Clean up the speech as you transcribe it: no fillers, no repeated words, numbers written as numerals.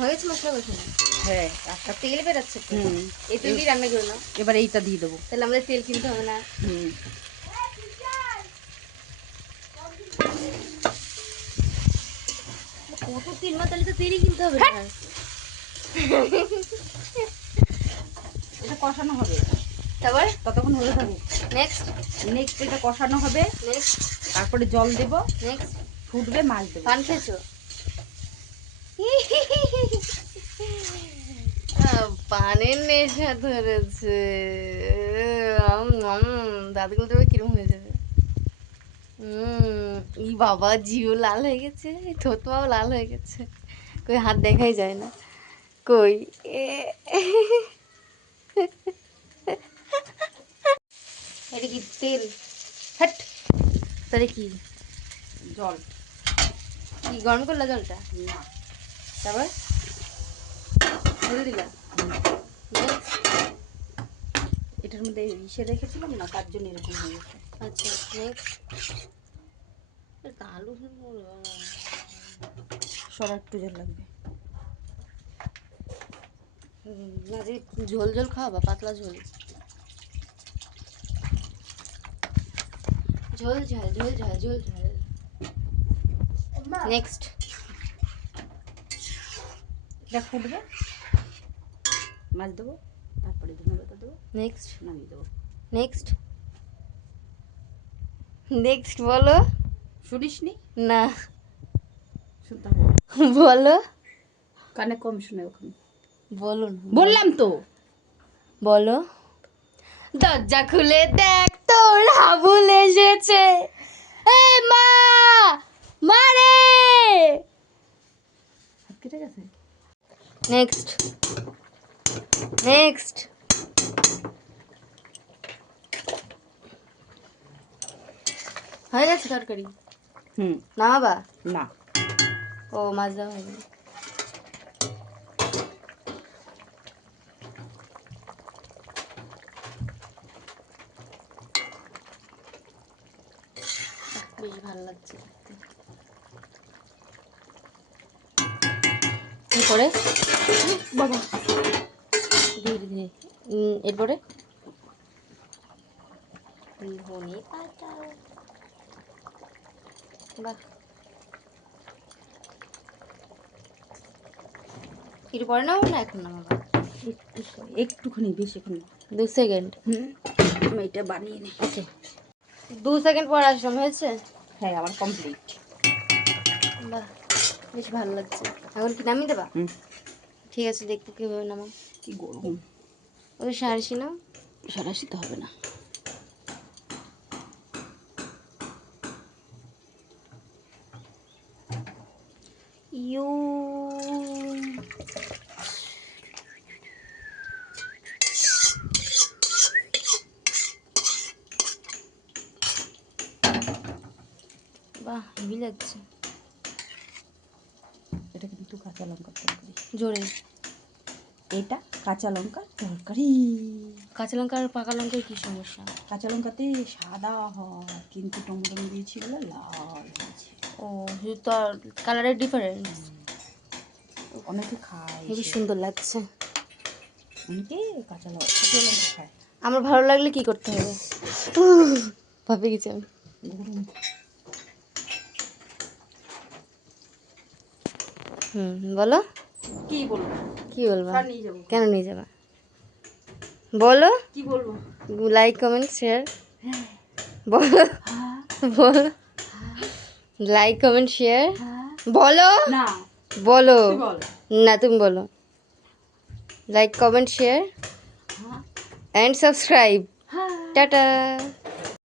হয়েছে মশলা কষানো? হ্যাঁ, আর তেল বেরোচ্ছে তো। এই তেল দিয়ে রান্না করো না? এবার এইটা দিয়ে দেবো। তাহলে আমাদের তেল কিনতে হবে না। কত তেল মা, তাহলে তো তেলই কিনতে হবে না। এটা কষানো হবে, তারপর ততক্ষণ হয়ে যাবে। নেক্সট এটা কষানো হবে, নেক্সট তারপরে জল দেব, নেক্সট ফুটবে, মাছ দেবো। পান খেয়েছো? পানের নেশা ধরেছে। দাদুগুলো তবে কিরম হয়ে যাবে। ই বাবা, জিও লাল হয়ে গেছে, থতমাও লাল হয়ে গেছে, কই হাত দেখাই যায় না, কই এটা কি তেল? হ্যাট, তাহলে কি জল কি গরম করলা জলটা? না, তারপর ঢেলে দিলা? এটার মধ্যে ইসে রেখেছিলাম না, তার জন্য এরকম হয়ে গেছে। আচ্ছা, নেক্সট আলু সরা একটু জল লাগবে। না, যে ঝোল ঝোল খাওয়া, পাতলা ঝোল, ঝোল ঝাল ঝোল ঝাল ঝোল ঝাল। নেক্সট এটা ফুটবে, মাছ দেবো, তারপরে ধনে পাতা দেবো, নেক্সট নামিয়ে দেবো। নেক্সট নেক্সট বলো। শুনিসনি? না, শুনতে হবে, বলো, কানে কম শুনে ওখানে। বলো না, বললাম তো, বলো। দরজা খুলে দেখ, তোর হাবুল এসেছে। এ মা, মারে। হাত কেটে গেছে। নেক্সট নেক্সট হয়ে গেছে তরকারি? নামাবা? না, ও, মাছ দেওয়া হয়ে গেল। বেশ ভালো লাগছে দেখতে। এরপরে বাবা ধীরে ধীরে এরপরে ধনে পাতা। বাহ, একটু পরে নামাবো না এখন নামাবো? একটুখানি, বেশিক্ষণ না। 2 সেকেন্ড। আমি এটা বানিয়ে নিই। ওকে, 2 সেকেন্ড পর আসলাম, হয়েছে? হ্যাঁ, আমার কমপ্লিট। বাহ, বেশ ভালো লাগছে। এখন কি নামিয়ে দেবা? ঠিক আছে, দেখবো কীভাবে নামাও। কি গরম। ওই সারিসি না, সারাশিতে হবে না। ইউ বাহ, হেভি লাগছে। এটা কিন্তু কাঁচা লঙ্কার তরকারি। জোরে। এটা কাঁচা লঙ্কার তরকারি। কাঁচা লঙ্কা আর পাকা লঙ্কার কি সমস্যা? কাঁচা লঙ্কাতে সাদা হয়, কিন্তু টমেটো দিয়েছি বলে লাল হয়েছে। ও, শুধু তো কালারের ডিফারেন্স। অনেকে খায়, হেবি সুন্দর লাগছে। অনেকে কাঁচা লঙ্কা খায়। আমার ভালো লাগলে কি করতে হবে? ভাবে গেছি আমি। গরম। বলো। কি বলবো? কি বলবো? নিয়ে যাবো। কেন নিয়ে যাবা? বলো। কি বলবো? Like comment share. বলো বলো, লাইক কমেন্ট শেয়ার। বলো না, বলো বল। না, তুমি বলো। Like comment share and subscribe. Tata.